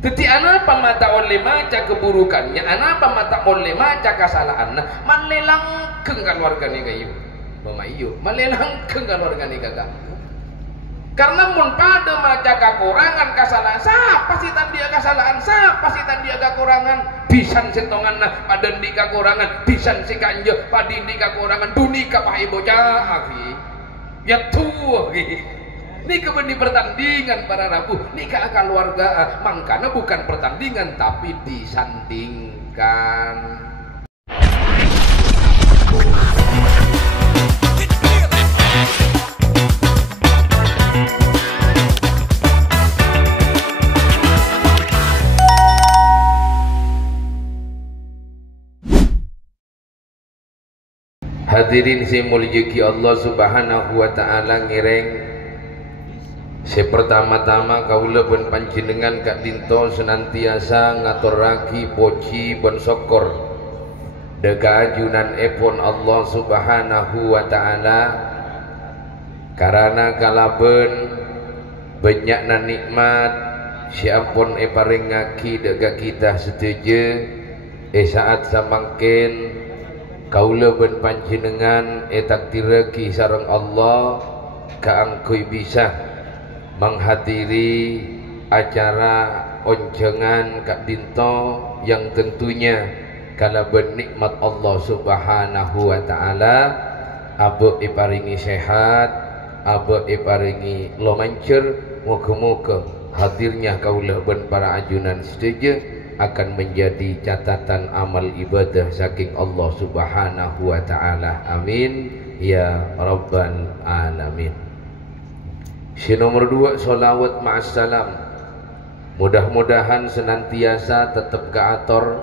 Teti ana pamata oleh maca keburukannya, ana pamata oleh maca kesalahannya, malelangkeung keluargane kayu. Mama iyo, malelangkeung keluargane kakak. Karena mun pada maca kekurangan kesalahan, siapa sih dia kesalahan, siapa sih dia kekurangan, bisan setonganna pada di kekurangan, bisan si kanje pada di kekurangan, dunika pakai bocah aki. Ya tuh ini kebenih pertandingan para rabu, nikah keluarga mangkana bukan pertandingan tapi disandingkan. Hadirin si mulyaki Allah subhanahu wa ta'ala ngireng sepertama-tama kaula ben panjenengan kak dinto senantiasa ngaturaki poci ben syukur deka ajunan epon Allah subhanahu wa ta'ala karena kalaben banyakna nikmat siapun paringaki deka kita setuju saat samangkin kaula ben panjenengan takdiraki sareng Allah kaangkui bisa menghadiri acara oncengan Kak Dinto yang tentunya kalaben nikmat Allah subhanahu wa ta'ala abe iparingi sehat abe iparingi lomancer muka-muka hadirnya kaula ben para ajunan setuju akan menjadi catatan amal ibadah saking Allah subhanahu wa ta'ala. Amin ya rabbal alamin. Si nomor 2 solawat ma'assalam, mudah-mudahan senantiasa tetap kaator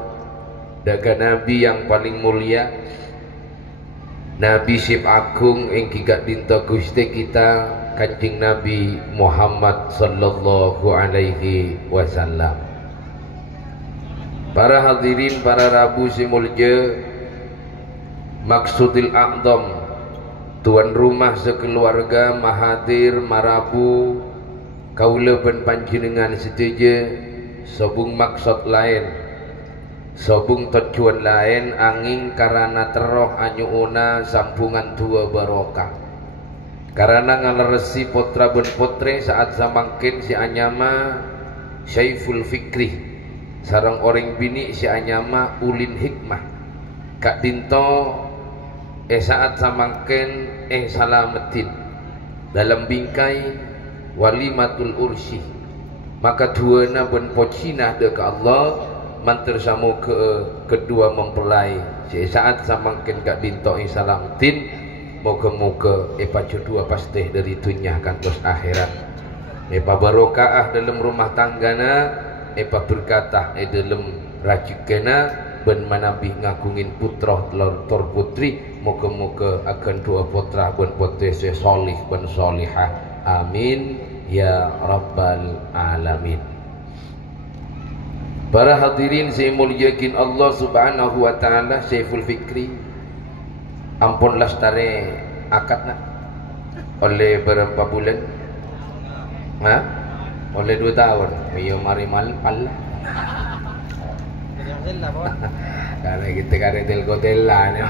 daga Nabi yang paling mulia, Nabi sip agung ing gigak dinto Gusti kita Kanjeng Nabi Muhammad sallallahu alaihi wasallam. Para hadirin, para rabu simulja, maksudil a'dham, tuan rumah sekeluarga mahadir marabu kaula ben panjenengan setuju sobung maksud lain, sobung tujuan lain angin karena teroh anyuuna sampungan tua barokah. Karena ngaleresi potra ben potre saat samangkin si anyama Syaiful Fikri sarang orang bini si anyama ulin hikmah Kak Dinto saat samangken salametin dalam bingkai walimatul ursi maka duana ben pocinah de ke Allah manter samu ke kedua mempelai si saat samangken Kak Dinto salametin moga-moga pacudua pasti dari dunia kantos akhirat barokah dalam rumah tanggana berkata dalam rajikena ben manabih ngagungin putra telur putri moga-moga akan dua putra ben putri solih ben solihah amin ya rabbal alamin. Para hadirin saya muliakan Allah subhanahu wa ta'ala. Syaiful Fikri ampun lastare akad nak oleh berapa bulan oleh 2 tahun. Iyo mari malpal karena kita karetil kotelan ya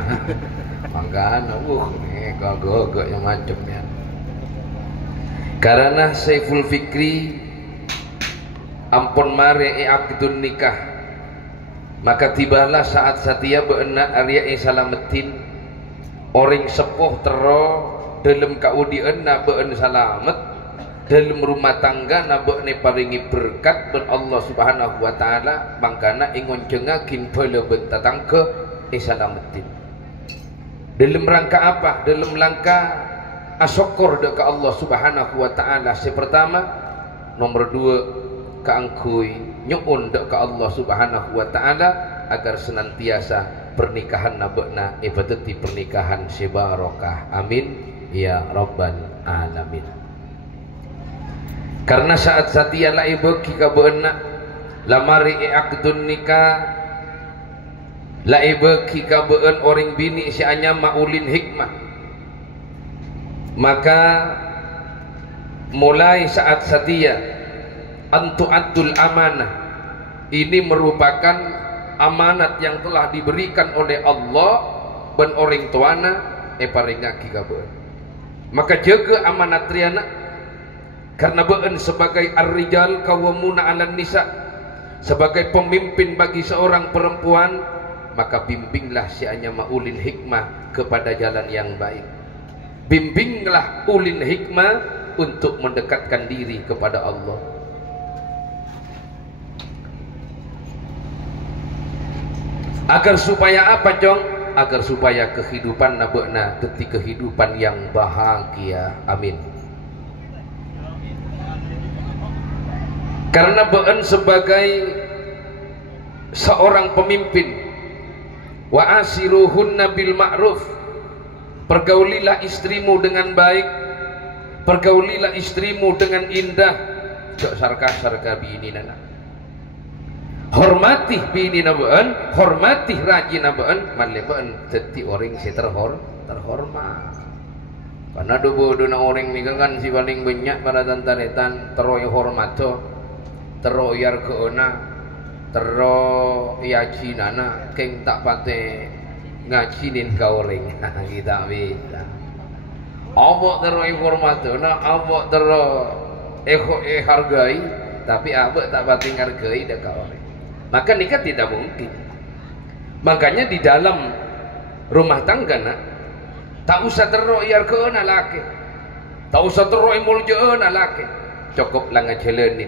mangkaan gagok yang macamnya. Karena Syaiful Fikri ampun mari akdun nikah maka tibalah saat satia beena Arya salametin orang sepuh tero dalam kaudi ena beena salamet dalam rumah tangga nabok ne paringi berkat ben Allah subhanahu wa ta'ala mangkana ingon cengakin pala bentatang ke salametin. Dalam rangka apa? Dalam rangka asyukur ke Allah subhanahu wa ta'ala. Pertama, nomor 2 kaangkui nyuun ke Allah subhanahu wa ta'ala agar senantiasa pernikahan nabokna ibadati pernikahan sebarokah amin ya rabbal alamin. Karena saat satia la ibu kika beena lamari akdun nikah la ibu kika been orang bini si anyama ulin hikmah maka mulai saat satia antu adul amanah Ini merupakan amanat yang telah diberikan oleh Allah ben orang tuana paringaki ka beun. Maka jaga amanat riana, karena beun sebagai ar-rijal qawwamuna 'alan nisa, sebagai pemimpin bagi seorang perempuan, maka bimbinglah sianya ulil hikmah kepada jalan yang baik. Bimbinglah ulil hikmah untuk mendekatkan diri kepada Allah. Agar supaya apa, Jong? Agar supaya kehidupan nabekna ketika kehidupan yang bahagia. Amin. Karena beun sebagai seorang pemimpin, wa asiruhunna bil ma'ruf, pergaulilah istrimu dengan baik, pergaulilah istrimu dengan indah. Cok sarka bini nana, hormati bini nabeun, hormati rajin nabeun, malah beun teti orang si terhormat. Karena dobo-dona orang ni kan si paling banyak pada tantanetan teroy hormato, teroyar keona, teroyacinana, keng tak pate ngacinin kau orang. Kita bisa. Abok teroy hormato, na abok hargai, tapi abok tak pate ngargai dah kau orang. Maka nikah tidak mungkin. Makanya di dalam rumah tangga nak, tak usah teroyar ke na laki, tak usah teroy muljo na laki, cukup lang ngajalanin.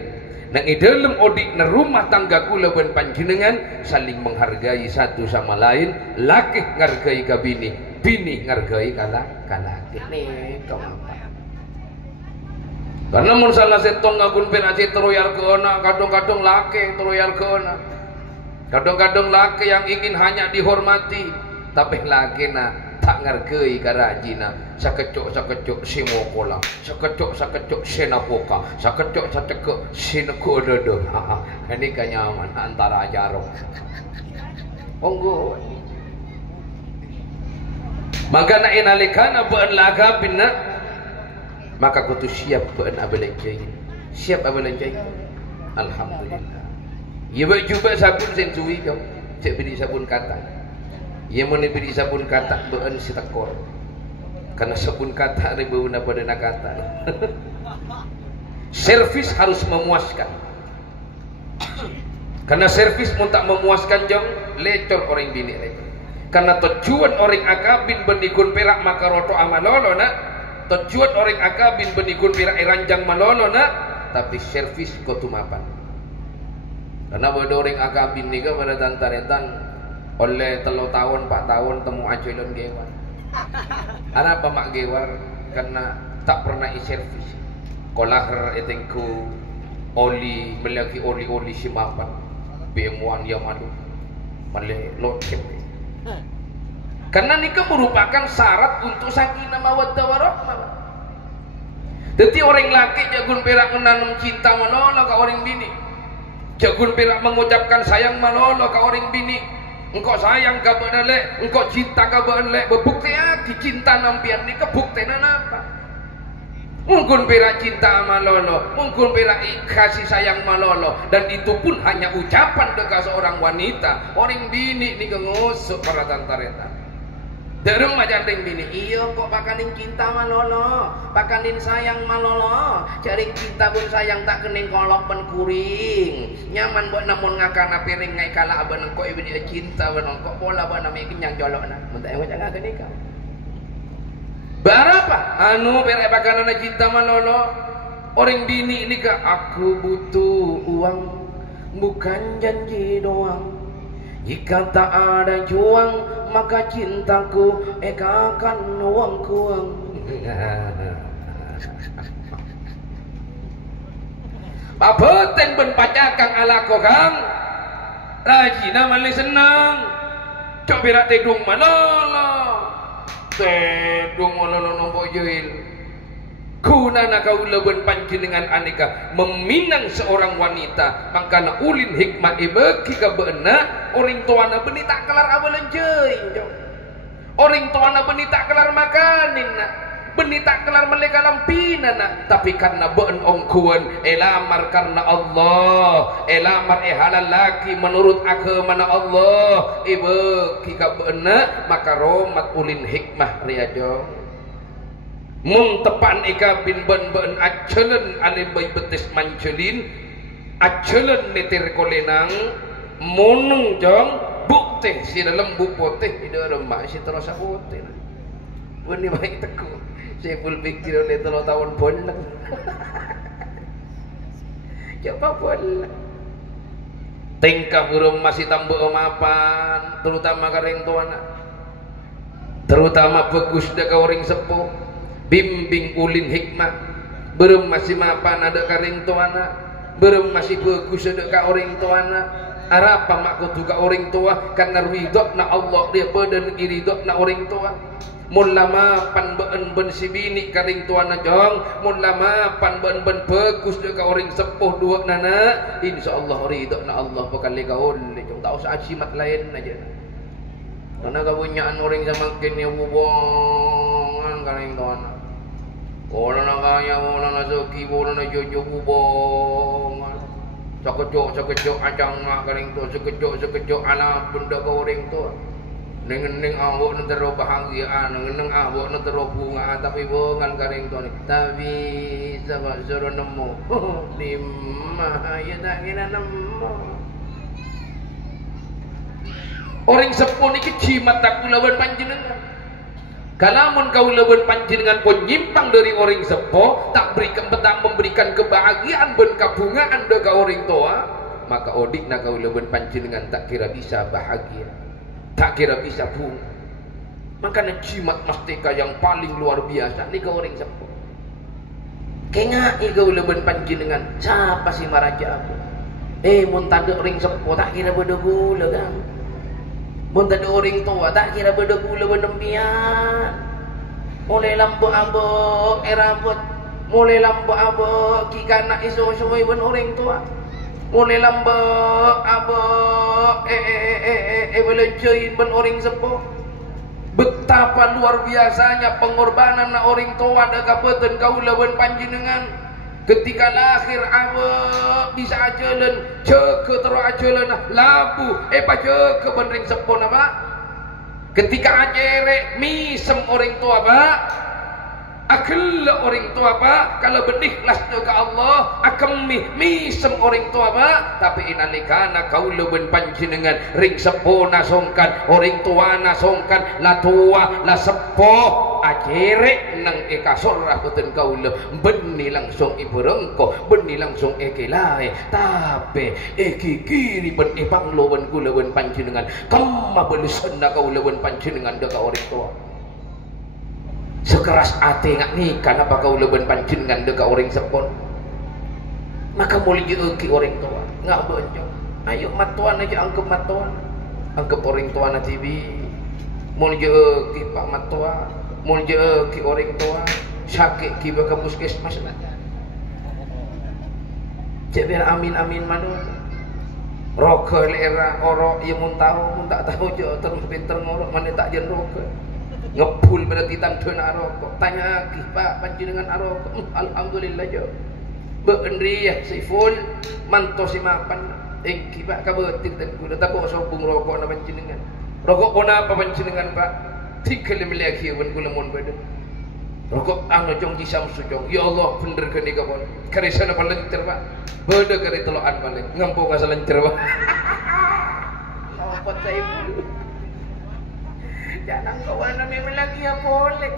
Nang di dalam odik na rumah tangga kula ben panjenengan saling menghargai satu sama lain. Laki ngargai ka bini, bini ngargai ka laki. Nih kau apa? Karena mun salah setong ngagun penasi teroyar ke na, kadang-kadang laki teroyar ke na. Kadang-kadang laki yang ingin hanya dihormati, tapi laki na tak ngargai karajina. Sakecok simokola, sakecok senapoka, sakecok sinakododo. Ini kanyaman antara jarong. Onggo. Maka na inalikana beun laga binna, maka kutu siap beun abelanjai. Siap abelanjai. Alhamdulillah. Ya cuba sabun sensui kau, cek beli sabun kata. Ya mana beli sabun kata beun sitakor. Karena sabun kata ribu na pada nak kata. Servis harus memuaskan. Karena servis mun tak memuaskan jong lecor orang bini lecor. Karena tujuan orang akabin benikun perak maka roto amalolo nak. Tujuan orang akabin benikun perak iranjang malolo nak. Tapi servis kau tumapan. Karena pada orang akabin ni kan pada tantaretan oleh 3 tahun 4 tahun temu ajelon gewar. Apa mak gewar? Karena tak pernah i-servis. Kolahar etengku oli melaki oli si mapan bemuan yang malu male locek. Karena nikah merupakan syarat untuk sakinah mawaddah warahmah. Jadi orang laki jagun perak menanam cinta malolo ke orang bini. Jagun perak mengucapkan sayang malolo ke orang bini. Engkau sayang ka beun lek, engkau cinta ka beun lek, bebukti aki cinta nampian ni kebuktenan apa? Mungkin perak cinta malolo, mungkin perak kasih sayang malolo, dan itu pun hanya ucapan dekat seorang wanita. Orang bini ni ngusuk para tantareta. Dereng majandeng bini, iya kok pakanin cinta malolo, pakanin sayang malolo, cari cinta pun sayang tak kening kolok pen kuring, nyaman buat namun ngakana piring ngai kala aban engkau ibu dia cinta benon kok bola buat namanya kenyang jolok nak, mentah yang macam ngakak nikah. Berapa? Anu berak pakanan cinta malolo, orang bini nikah, aku butuh uang, bukan janji doang. Jika tak ada juang, maka cintaku akan uang-uang. Babeten ben pacakan ala kokang, rajina malih senang. Cok berak tedung malolo, tedung malolo nompo jahil. Kunana kau leben panjenengan aneka meminang seorang wanita, makana ulin hikmah ibeki ka beuna orang tuana beuni tak kelar abelanjeun. Orang tuana beuni tak kelar makanin. beni tak kelar mereka lampina nak, tapi karena beun ongkuan elamar karena Allah, elamar halal laki menurut agama Allah, ibu kika beuna maka romat ulin hikmah riajo mun tepan ika bin ben acelen alim bay betis mancelin acelen netir kolenang munung jong bukti si dalam buk poteh di dalam mak si terasa poteh beni baik teku saya pun pikir oleh 3 tahun boleh coba boleh tingkah burung masih tambah mapan terutama kareng tuana terutama bagus deka orang sepuh bimbing ulin hikmah burung masih mapan ada kareng tuana burung masih bagus deka orang tuana arapa mak kutuka orang tua karena ridho na Allah dia badan ridho na orang tua mun lama pan ben si bini karing tuana jong mun lama pan ben bagus deka orang sepuh dua nana insyaallah ridho na Allah bakal gaul jong tak usah acimat lain aja karena kabunyaan orang sama kini hubungan karing tuana orang nak kaya orang nak rezeki orang nak jojo hubungan sekejap acang mak karing tu sekejap anak benda ke orang tu neng awak nak terus bahagia neng awak nak terus bunga tapi bukan karing tu ni tapi sebab suruh nemu lima ya tak kira nemu orang sepuh ni kecimat tak lawan panjenengan kalamun kau lawan panjenengan pun nyimpang dari orang sepuh tak memberikan kebahagiaan ben kabungaan deka orang tua maka odik nak kau lawan panjenengan tak kira bisa bahagia tak kira bisa bunga makanya cimat mastika yang paling luar biasa ni kau orang sepuh kengai kau lawan panjenengan siapa si maraja aku mun tanda orang sepuh tak kira berdegula kan mun tanda orang tua tak kira berdegula benempian mulai lampu abok erabot mulai lampu abok kikana iso semua ben orang tua mulai lampu abok belencoin ben orang sepuh betapa luar biasanya pengorbanan na orang tua ada kabupaten kau lawan panjenengan ketika lahir abok bisa ajalan ceke terus ajalan labu pa ceke benring sepuh nama ketika ajere misem orang tua pak akil orang tua pak kalau berikhlas ke Allah akan misem orang tua pak tapi inalikana kau leben panjenengan ring sepuh nasongkan orang tua nasongkan la tua la sepuh ajere nang eka sorah kuten kau le beni langsung ibu rengko beni langsung eke lai tapi eki kiri ben epang loben ku leben panjenengan kemma belisena kau leben panjenengan deka orang tua sekeras ate ngak nikah apa kau leben panjenengan deka orang sepon maka mulai diuki orang tua ngak bonjong ayo matuan aja anggap matuan anggap orang tua na TV mulai diuki pak matua mulai diuki orang tua sakit kiba ke puskesmas jadi amin manu rokok lera orok yang mun tak tahu je terus pinter ngorok mana tak jen rokok ngepul berarti tangdun arokok tanya lagi pak panjenengan arokok alhamdulillah jo beendriyah si full manto si mapan pak kabetik dan kuda tak kok sobung rokok na panjenengan rokok kona apa panjenengan pak tiga lemli akhir pun kula mun beda rokok anu jong di samsu jong ya Allah bener ke ni kapon karisana palencer pak beda kari telokan paling ngampu ka salencer pak apa saya jangan kawan memang lagi ya boleh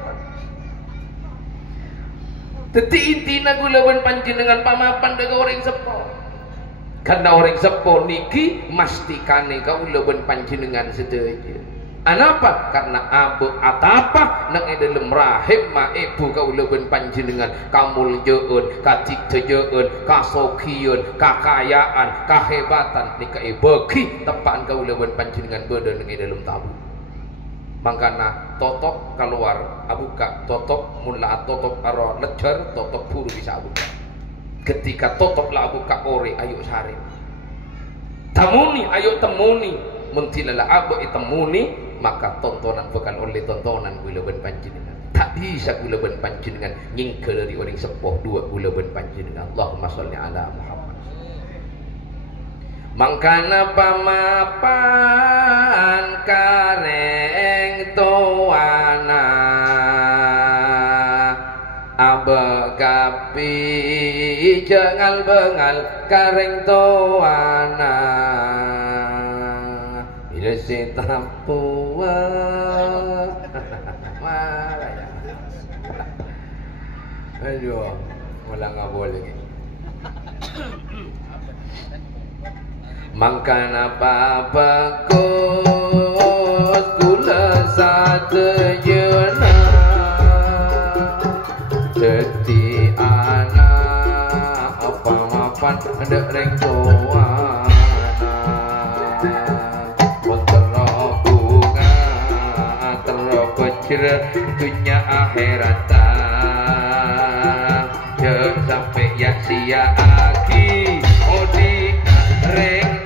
teti intina gulawan panjenengan pamapan dengan orang sepuh karena orang sepuh niki mastikane kau lawan panjenengan sedaya anapa karena abu atapa nang dalam rahim ma ibu kau lawan panjenengan kamul jeun katik jeun kasokiun kakayaan kahebatan nika ibeki tepan kau lawan panjenengan beda nang dalam tabu mangkana totok keluar abuka totok mula totok aro lecer totok buru bisa abuka ketika totok lah abuka ore ayo sare tamuni ayo temuni mentilala abu itemuni maka tontonan bukan oleh tontonan gulaban panjenengan tak bisa kula ben panjenengan nyingkel dari orang sepuh dua kula ben panjenengan. Allahumma sholli ala Muhammad. Mangkana pamapan kareng toana abagapi jangal bengal kareng toana bila sitapua marah. Aduh, malah nggak boleh. Mangkana bagus kula satejena dadi anak apa mapan ndek reng toana mentera bunga terpecir dunia akhiratan jangan sampai ya sia aki odi reng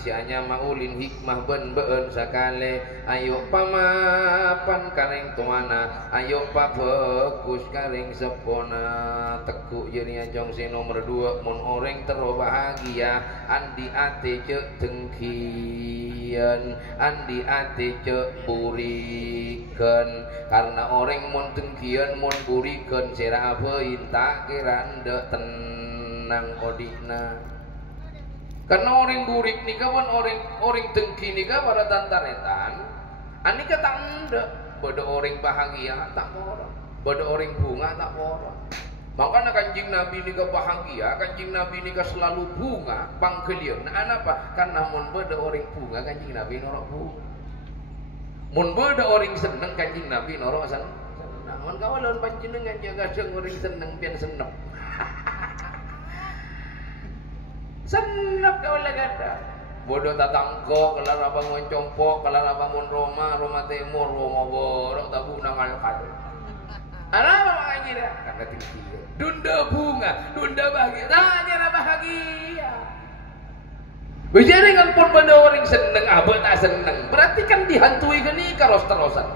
si anya maulin hikmah ben beun sakale ayo pamapan kareng tuana ayo pabekus kareng sepona tekuk jadi anjong si nomor 2 mun orang tero bahagia andi ate cek tengkian andi ate cek buriken karena orang mun tengkian mun buriken sira bein tak kira ndek tenang odina. Karena orang burik nikah pun orang tengki nikah pada tantaretan, anika tak ndak, pada orang bahagia tak orang, pada orang bunga tak orang. Makanya kanjing Nabi nikah bahagia, kanjing Nabi nikah selalu bunga, pangkelian. Nah, apa? Karena mun pada orang bunga kanjing Nabi norok bunga. Mun pada orang seneng kanjing Nabi norok seneng. Nah, mun kawalan panjenengan jaga jeung orang seneng pian seneng. Senap kau lagada bodoh tatangko kelar abang ngoncompo kelar abang mon Roma Timur Roma borok tak guna ngalkal apa makanya dah karena tinggi dunda bunga dunda bahagia tanya bahagia bicara dengan pun pada orang seneng abang tak seneng berarti kan dihantui gini karos-terosan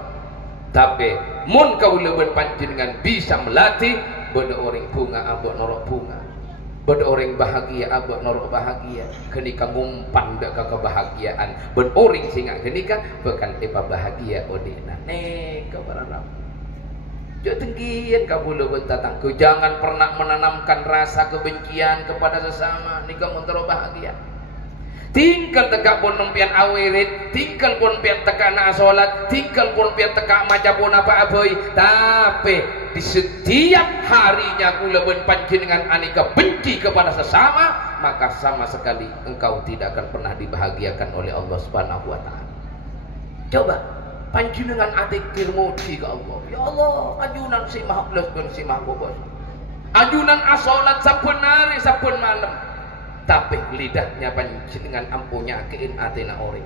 tapi mun kau leben panjenengan bisa melatih pada orang bunga abang norok bunga pada orang bahagia abah norok bahagia kenika ngumpan dak kebahagiaan ben orang singa kenika bakal epa bahagia odena ne kabarana jo tengkian kabulu bentatangku jangan pernah menanamkan rasa kebencian kepada sesama nika mun tero bahagia tinggal tegak pun nempian awirit tinggal pun pian tegak na salat tinggal pun pian tegak maca pun apa aboy tapi di setiap harinya kula ben panjenengan anika benci kepada sesama maka sama sekali engkau tidak akan pernah dibahagiakan oleh Allah Subhanahu wa taala. Coba panjenengan atikir muji ke Allah. Ya Allah, ajunan si Maha Plus ben si Maha Bobos. Ajunan asolat saben hari saben malam. Tapi lidahnya panjenengan ampunya kein atina orang.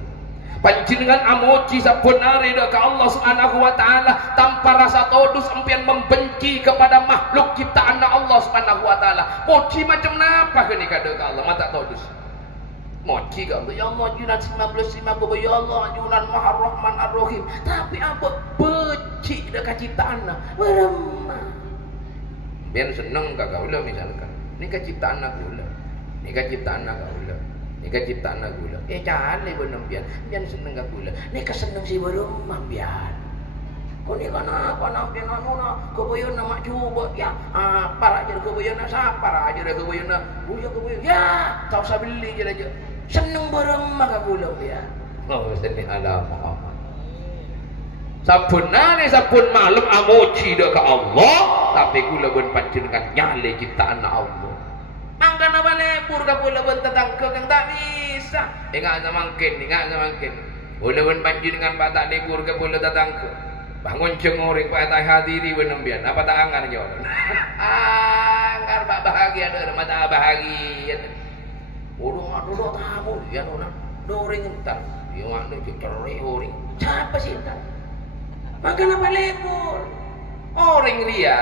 Panjenengan amoji saben hari ka Allah Subhanahu wa taala tanpa rasa todus empian membenci kepada makhluk ciptaan Allah Subhanahu wa taala. Puji macam napa kenika ka Allah mata todus. Moci kau ya Allah junan 19 ya Allah junan Maha Rahman Ar-Rahim. Tapi apa becik dekat ciptaan beremah. Biar seneng kau lah misalkan. Ni ciptaan aku lah. Ni ciptaan aku lah. Ni ciptaan aku lah. Cale benem biar seneng aku lah. Ni seneng si beremah biar. Kau ni kenapa nak biar nak kebayang nak cuba ya. Para aja kebayang nak sapar aja kebayang nak. Buya kebayang ya. Tahu saya beli je aja. Seneng beremah kau lah ya. Oh seni ala Muhammad. Sabun nane sabun malam amoci dah ke Allah. Tapi kula pun panjenengan nyale ciptaan Allah. Mangga na balebur ka kula pun tetangga kang tak bisa. Ingat semangkin. Kula pun panjenengan patak lebur ka kula tetangga. Bangun cengoring patak hadiri benembian. Apa tak angar jo? Angar pak bahagia dah mata bahagia. Duduk tamu ya nona. Doring entar. Dia ngak cerai orang. Siapa sih entar? Makan apa lebur? Orang dia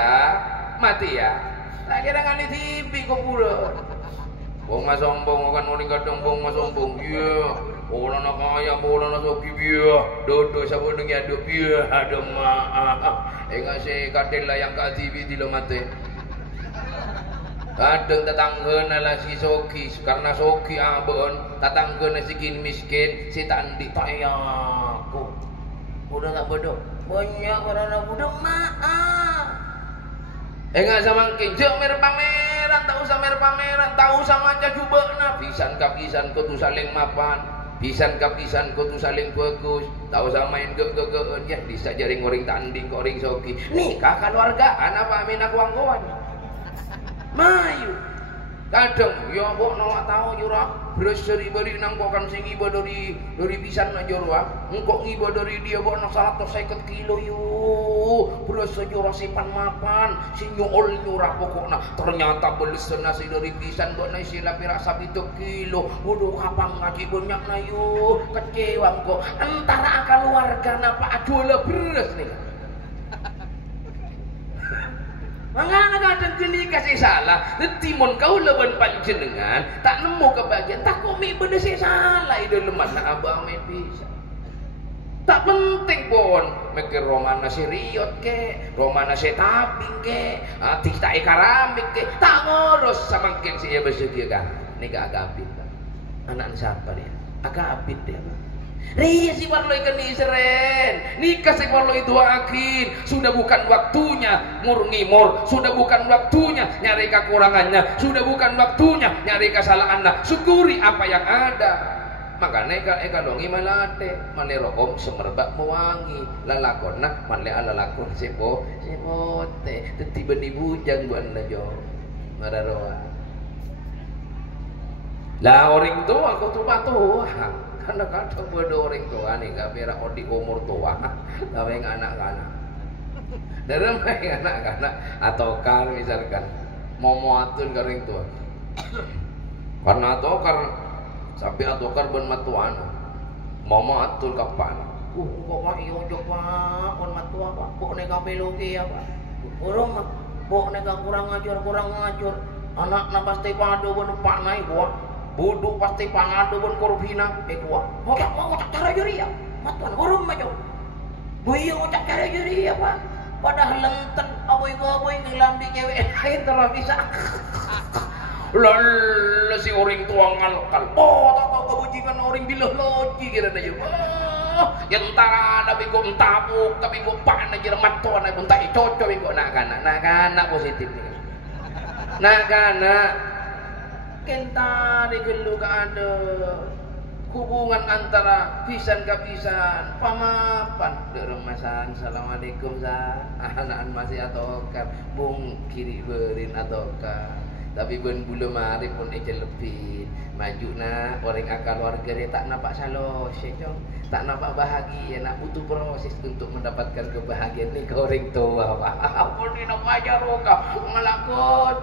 mati ya. Tak kira kali TV kau pula. Bonga sombong kan orang kadang bonga sombong. Ya. Orang nak kaya, orang nak soki dia. Dodo siapa dengar dia dia ada maaf. Enggak sih kadang lah yang kat TV di lo mati. Kadang tetangga nala si soki karena soki abon tetangga nasi kin miskin si tandi tayaku. Udah tak bodoh. Banyak orang budak maaf. Enggak sama kinjok mer pameran, tak usah mer pameran, tak usah maca cuba na. Pisan kapisan kau tu saling mapan, pisan kapisan kau tu saling bagus. Tak usah main ge-ge-geun ya, bisa jaring orang tanding kau orang soki. Nikah keluargaan apa amin aku anggoan. Mayu. Kadang ya mbok nolak tahu jurah beres dari beri nang kok kan sing iba dari pisan na jurah engkok iba dari dia mbok nang 150 kilo yo beres jurah simpan mapan si nyol nyurah pokokna ternyata beles nasi dari pisan mbok na sila pirasa 7 kilo waduh kapang ngaji banyak na yo kecewa kok antara akal warga napa adola beres nih. Mangana kadang geni kasih salah, timun kau leban panjenengan tak nemu kebahagiaan, tak komi benda saya salah itu lemah nak abang bisa. Tak penting pun, mikir romana si riot ke, romana si tabing ke, tak keramik ke, tak ngurus sama mungkin si ya bersedia kan, ini gak agapit, anak siapa dia, agapit dia. Ria si parloi keni seren, nikah si parloi doakin. Sudah bukan waktunya ngimur, sudah bukan waktunya nyari kekurangannya, sudah bukan waktunya nyari kesalahannya. Syukuri apa yang ada. Makanya kalau malate, mane rokom semerbak mewangi, lalakonna mane alalakon sepote, tiba di bujang buan jo, mararoa. Lah orang tua aku tuh batu. Karena kadang bodoh orang tua nih gak berak di umur tua tapi anak-anak dalam anak-anak atau kar misalkan mau muatun ke orang tua karena atau kar sampai atau kar ben matuan mau muatun kapan kok mah iyo jok pak ben matua pak kok nega belogi ya pak orang mah kok nega kurang ngajur anak pasti padu ben pak naik gua bodoh pasti pangado pun korupina kuah mau ngocak cara juri ya matuan korum majo buaya ngocak cara juri ya pak padahal lenten aboy ngelam di cewek lain terlalu bisa lalu si orang tua ngalkal tak kebujikan orang bilah loji kira aja yang tara tapi kok tabuk tapi kok pan aja matuan pun tak cocok kok nak positif nak kenta di gelu ada hubungan antara pisan ke pisan pamapan deremasan assalamualaikum za anak masih atokar bung kiri berin atokar tapi ben bulu mari pun ejel lebih maju nak orang akal warga dia tak nampak salah syekong tak nampak bahagia nak butuh proses untuk mendapatkan kebahagiaan ni kau orang tua apa ni nak ajar roka ngelakot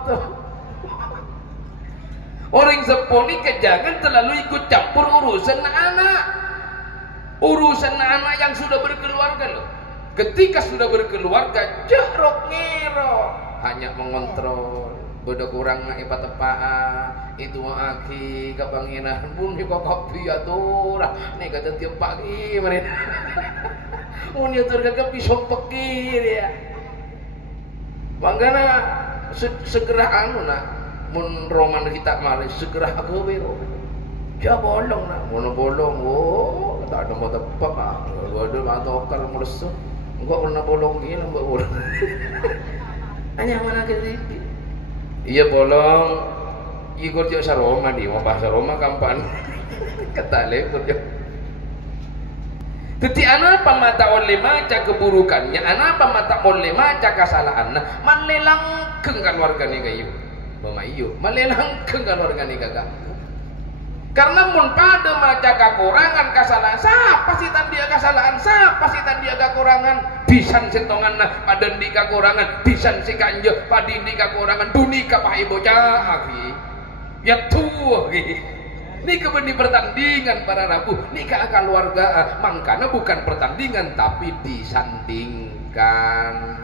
orang seponi jangan terlalu ikut campur urusan anak yang sudah berkeluarga loh. Ketika sudah berkeluarga jarok ngero hanya mengontrol bodoh kurang nak ipat tepa itu aki kebanginan pun kok kopi ya tuh nih kata tiap pagi mereka mun nyetur ke pisau pekir ya mangkana segera anu nak mun roman kita mari segera ke biro ja bolong nak mun bolong oh kata ada mau tepak bodoh matokar meresep enggak pernah bolong gini mbak bolong hanya mana ke sini iya bolong ikut jauh saroma di mau bahasa Roma kampan ketale ikut jauh teti anak pamata oleh maca keburukannya anak pamata oleh maca kesalahannya malelang kengkan warga ni kayu mama iyo malelang kengkan warga ni kakak karena mun pada maca kekurangan kesalahan siapa sih tan dia kesalahan siapa sih tan dia kekurangan pisan sentongan nah pada di kekurangan pisan si kanjo pada di kekurangan dunika pakai bocah lagi ya tuh ini kebenih pertandingan para rabu nikah keluarga mangkana bukan pertandingan tapi disandingkan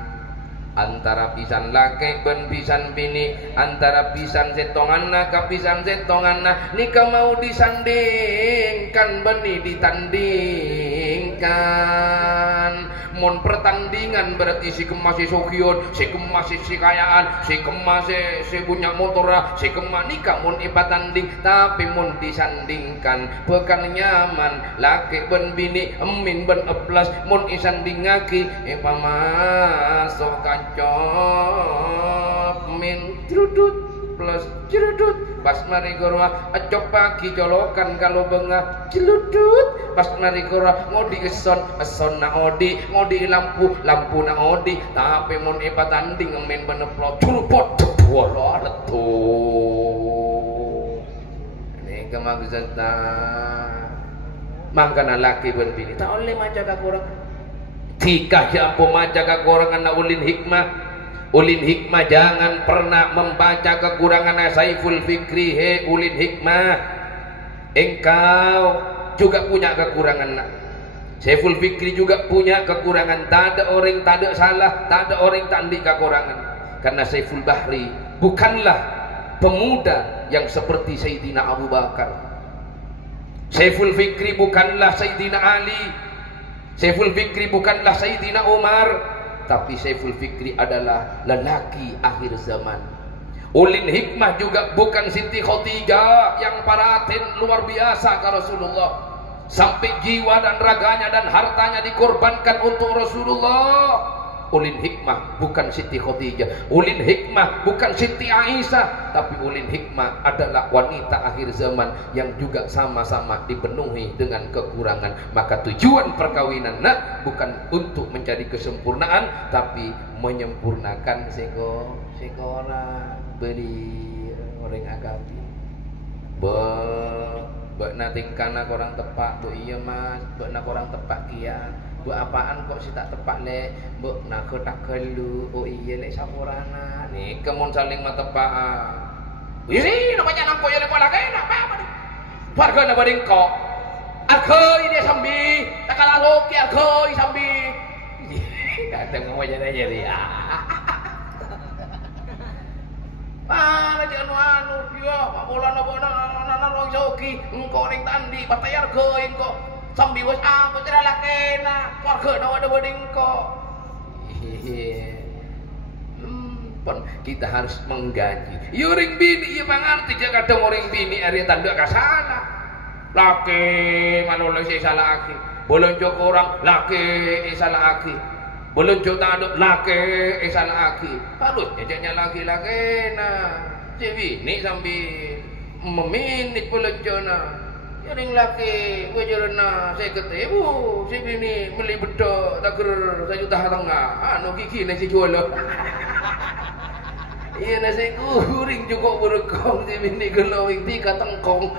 antara pisan laki ben pisan bini antara pisan setonganna ka pisan setonganna nikah mau disandingkan beni ditandingkan mon pertandingan berarti si kemas si sokion si kemas si kayaan si kemas si punya motor si kemas nikah mon ipat tanding tapi mon disandingkan pekan nyaman laki ben bini emin ben eplas mon isandingaki masuk kacop min trudut plus cerudut pas mari gorma acok pagi colokan kalau bengah celudut pas mari gorma ngodi eson na odi ngodi lampu na odi tapi mon epa tanding men beneplot curupot wala letu ini kemaksudna mangkana laki ben bini tak oleh maca ka kurang jika siapa maca kekurangan na ulin hikmah jangan pernah membaca kekurangan Saiful Fikri he ulin hikmah engkau juga punya kekurangan nak Saiful Fikri juga punya kekurangan tak ada orang tak ada salah tak ada orang tak ada kekurangan karena Saiful Bahri bukanlah pemuda yang seperti Sayyidina Abu Bakar Saiful Fikri bukanlah Sayyidina Ali Saiful Fikri bukanlah Sayyidina Umar tapi Saiful Fikri adalah lelaki akhir zaman. Ulin hikmah juga bukan Siti Khadijah yang paratin luar biasa ke Rasulullah sampai jiwa dan raganya dan hartanya dikorbankan untuk Rasulullah. Ulin hikmah bukan Siti Khadijah, ulin hikmah bukan Siti Aisyah, tapi ulin hikmah adalah wanita akhir zaman yang juga sama-sama dipenuhi dengan kekurangan. Maka tujuan perkawinan nak bukan untuk mencari kesempurnaan, tapi menyempurnakan sekora beri orang agapi. Nak tingkana korang tepak tu iya mas, nak korang tepak kia. Bu apaan kok si tak tepak le, bu nak tak kelu, oh iya le sampurana. Nih kemun saling matepaan. Isi, nak banyak nangko ya le kola kaya nak apa ni? Warga nak bading kok. Akhoi dia sambi, tak kalah loki akhoi sambi. Kata ngomong aja dia. Mana jangan anu dia, pak bola nak orang joki, engkau ning tandi, batayar akhoi engkau. Sambil bos apa cara lakena warga nak ada bading kok. Kita harus menggaji. Yuring bini iya mengerti jika kadang orang bini area tanda kasana. Laki malu lagi salah aki. Bolon jok orang laki salah aki. Bolon jok tanda laki salah aki. Palut jajaknya laki na. Si bini sambil meminit bolon jona. Yang laki wajarna saya ketemu si bini beli bedok taker 1 juta setengah anu gigi nasi jual iya nasi kuring cukup berkong si bini gelowing 3 tengkong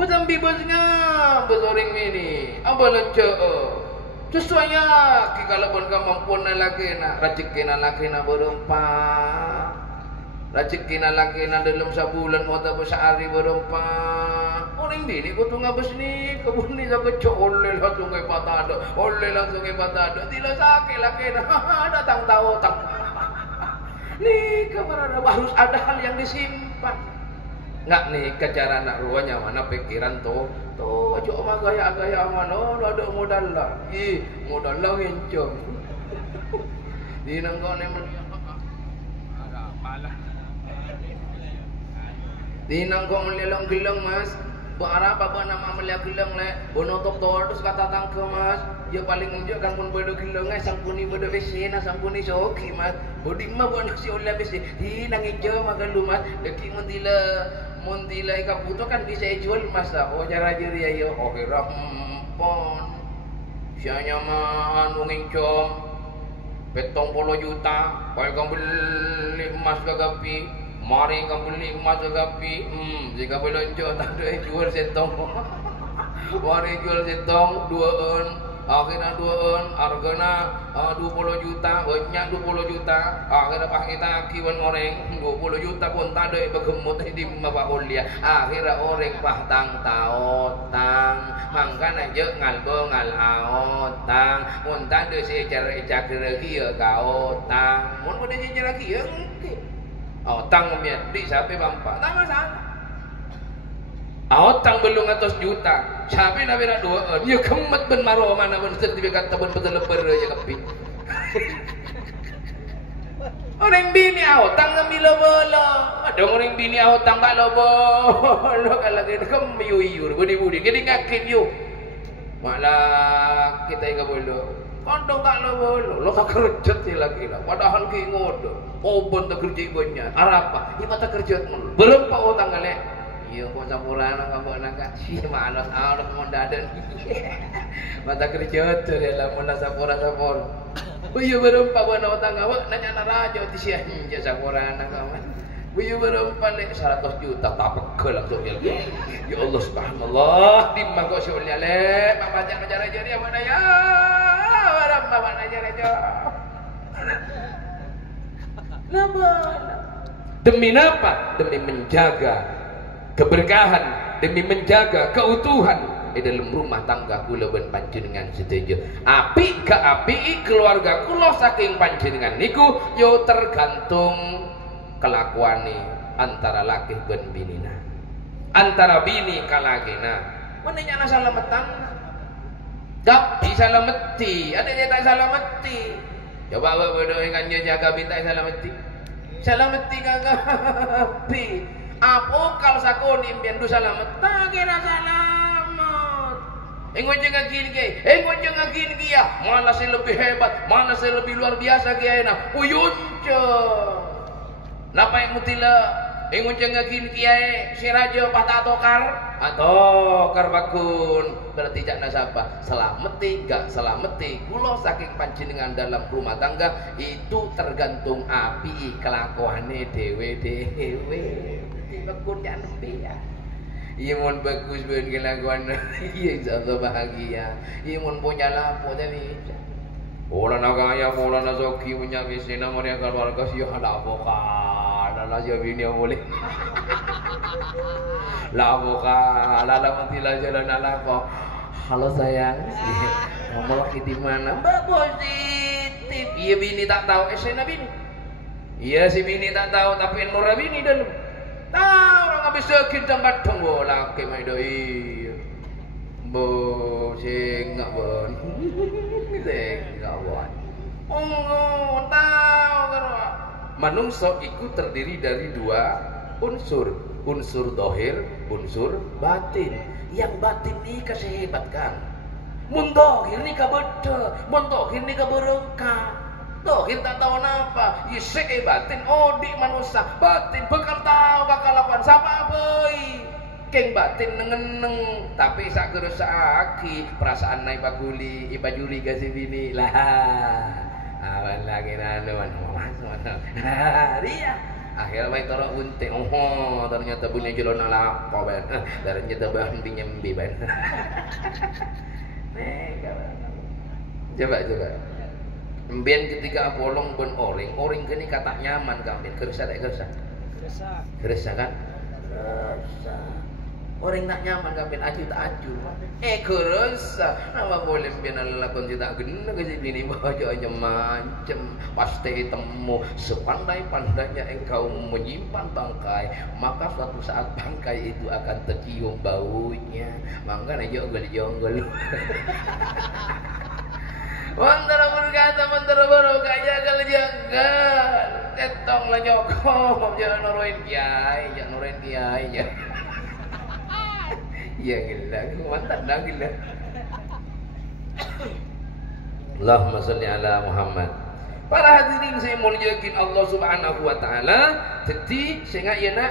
macam bibasnya besoring bini apa lenco sesuainya kalau pun kemampuan laki nak rezeki laki nak berempat rezeki laki nak dalam sebulan atau sehari berempat. Orang bini kau tunggu bes ni, kebun ni saya kecok oleh lah sungai Patado, oleh lah sungai Patado. Tidak sakit laki nak datang tahu tak. Nikah para harus ada hal yang disimpan. Nggak nikah cara nak ruanya mana pikiran tuh cuma gaya-gaya mana ada modal lah. Modal lah ngencong. Di nangkau ni ada apalah. Di nangkau melelong gelang mas. Buat apa nama melihat gelang le? Bonotok terus kata tangke mas. Dia paling unjuk kan pun bodoh gelang sampuni bodoh besi na sampuni soki mas. Bodi mah buat nasi olah besi. Di nangin jauh makan lu mas. Deki Muntila ikan putu kan bisa jual mas lah. Oh cara jeri ayo. Oke rampon. Sianya mah nungin com. Petong 10 juta. Kau kan beli emas gagapi. Mari kan beli emas gagapi. Jika belanja tak ada jual setong. Mari jual setong 2 akhirnya 2 hargana 20 juta, banyak 20 juta. Akhirnya pak kita kiwan orang 20 juta pun tak ada bergemut di bapak kuliah. Akhirnya orang pahtang taotang, mangkan aja ngal aotang. Mun tak ada secara kia kaotang. Mun pada secara kia aotang di sampai bampak tak masalah. Aotang belum 100 juta. Sabi na bina 2. Ya kemet ben maro mana ben sertifikat tabun betul leper aja kepi. Orang bini aotang ngambil lobo. Ada orang bini aotang tak lobo. Lo kalau kita kemiyu budi. Kita ngakin yu. Malah kita enggak boleh. Kondong tak lobo. Lo tak kerja lagi lah. Padahal ki ngodo. Obon tak kerja banyak. Arapa? Ima tak kerja mulu. Belum pak aotang kali. Iya kok sampurana kamu nak si malas Allah mondaden. Mata kerja tu dalam mona sampura. Buyu berempat buana utang awak nanya naraja ti sia hinja sampurana kamu. Buyu berempat le 100 juta tak pekel langsung ya. Ya Allah subhanallah timbang kok sulya le mak baca aja dia mana ya. Waram bawa aja. Lama. Demi apa? Demi menjaga keberkahan, demi menjaga keutuhan di dalam rumah tangga kula ben panjenengan setuju. Api ke api keluarga kula saking panjenengan niku yo tergantung kelakuane antara laki ben binina. Antara bini kalagena. Mun nyana salametan. Dak disalameti, ada yang tak salameti. Coba bodoh kan jaga minta salameti. Salameti kagak api. Apa kalau sakoni impian du selamat tak kira selamat. Engkau jangan gini ya. Mana saya lebih hebat, mana saya lebih luar biasa kia na. Uyunca. Napa yang mutila? Engkau jangan gini kia si raja patah atokar bakun. Berarti jangan siapa selameti gak selameti. Kulo saking panjenengan dalam rumah tangga itu tergantung api kelakuane dewe. Bakun yang nembi ya. Ia mun bagus ben kelakuan. Iya insyaallah bahagia. Ia mun punya lapo tadi. Orang nagaya, orang nazoki punya bisina mereka keluarga sih ada avokat. Ada aja bini boleh. La avokat, la mantila jalan alako. Halo sayang. Ngomong lagi di mana? Mbak positif. Iya bini tak tahu esena bini. Iya si bini tak tahu tapi nurah bini dalam. Tahu orang habis sakit tempat tunggu laki mai doi. Bo singak bon. Singak bon. Oh, tahu kan. Manungsa iku terdiri dari 2 unsur. Unsur dohir, unsur batin. Yang batin ni kasih hebat kan. Mun dohir ni ka beda, mun dohir ni ka berengkah. Dohir tak tahu apa, isek batin odik manusia, batin bakal tahu bakal lakukan siapa boy. Keng batin nengeneng, tapi sak gerusaki perasaan naik baguli, ibajuri kasih bini lah. Awan lagi nanu mana. Dia akhirnya baik taruh unting. Oh ternyata punya jelon ala apa ben? Ternyata bahan pinyembi ben. Coba. Mbien ketika bolong ben oring kini kata nyaman kambing kerasa tak kerasa? Kerasa kan? Kerasa. Orang nak nyaman kapin aju tak aju. Kerasa nama boleh biar lakon tidak gena ke sini baca aja macam pasti temu sepandai-pandainya engkau menyimpan bangkai, maka suatu saat bangkai itu akan tercium baunya. Maka jonggol-jonggol. Mentara berkata mentara barokahnya kalau jagal, tetonglah nyokong jangan nuruin kiai, jangan nuruin kiai ya. Ya gila, mantap dah gila. Allahumma salli ala Muhammad. Para hadirin saya muliakan Allah Subhanahu wa taala, jadi sehingga ia nak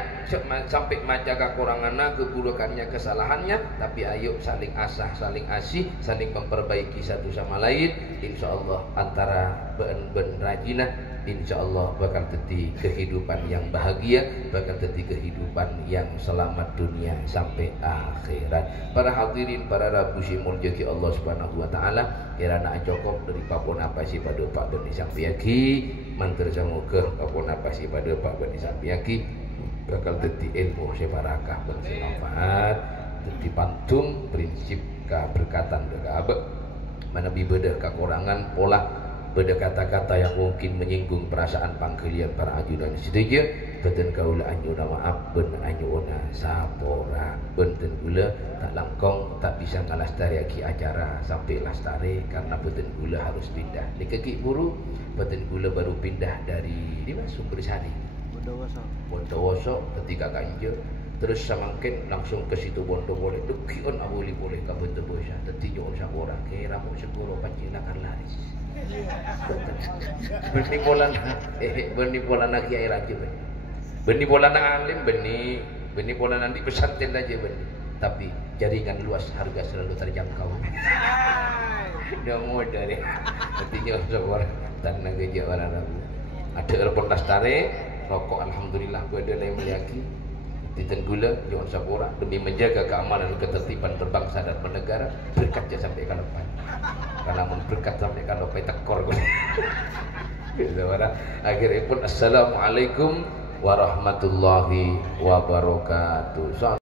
sampai maca kekurangannya, keburukannya, kesalahannya, tapi ayo saling asah, saling asih, saling memperbaiki satu sama lain. Insyaallah antara ben rajinah, insyaallah bakal jadi kehidupan yang bahagia, bakal jadi kehidupan yang selamat dunia sampai akhirat. Para hadirin, para rabu simul jeki Allah Subhanahu wa taala, kirana cukup dari papun apa sih pada Pak Bani Sampiaki, mantar semoga papun apa sih pada Pak Bani Sampiaki bakal jadi ilmu sebarakah bermanfaat, jadi pantung prinsip keberkatan berkabeh, mana bibedah kekurangan pola beda kata-kata yang mungkin menyinggung perasaan pangkalian para ajudan setuju beten kaula anyuna maaf ben anyuna sapora benten gula tak langkong tak bisa ngalastariaki acara sampai lastari karena beten gula harus pindah di kaki buru. Beten gula baru pindah dari di mana Sumbersari Bondowoso ketika kanjo terus samangkin langsung ke situ Bondo boleh dukion abuli boleh ka Bondo bosa teti nyon sapora ke ramu segoro pancilakan laris. Benih bola nak kiai raja benih bola nak alim benih bola nanti pesantren aja benih, tapi jaringan luas harga selalu terjangkau. Dia mudah deh nantinya seorang dan naga orang rabu ada telepon lastare rokok alhamdulillah gue ada yang meliaki titen gula jangan sapora demi menjaga keamanan dan ketertiban berbangsa dan bernegara berkatnya sampai ke depan. Kalau mau berkat sampai kalau pai tekor gue. Akhirnya pun assalamualaikum warahmatullahi wabarakatuh.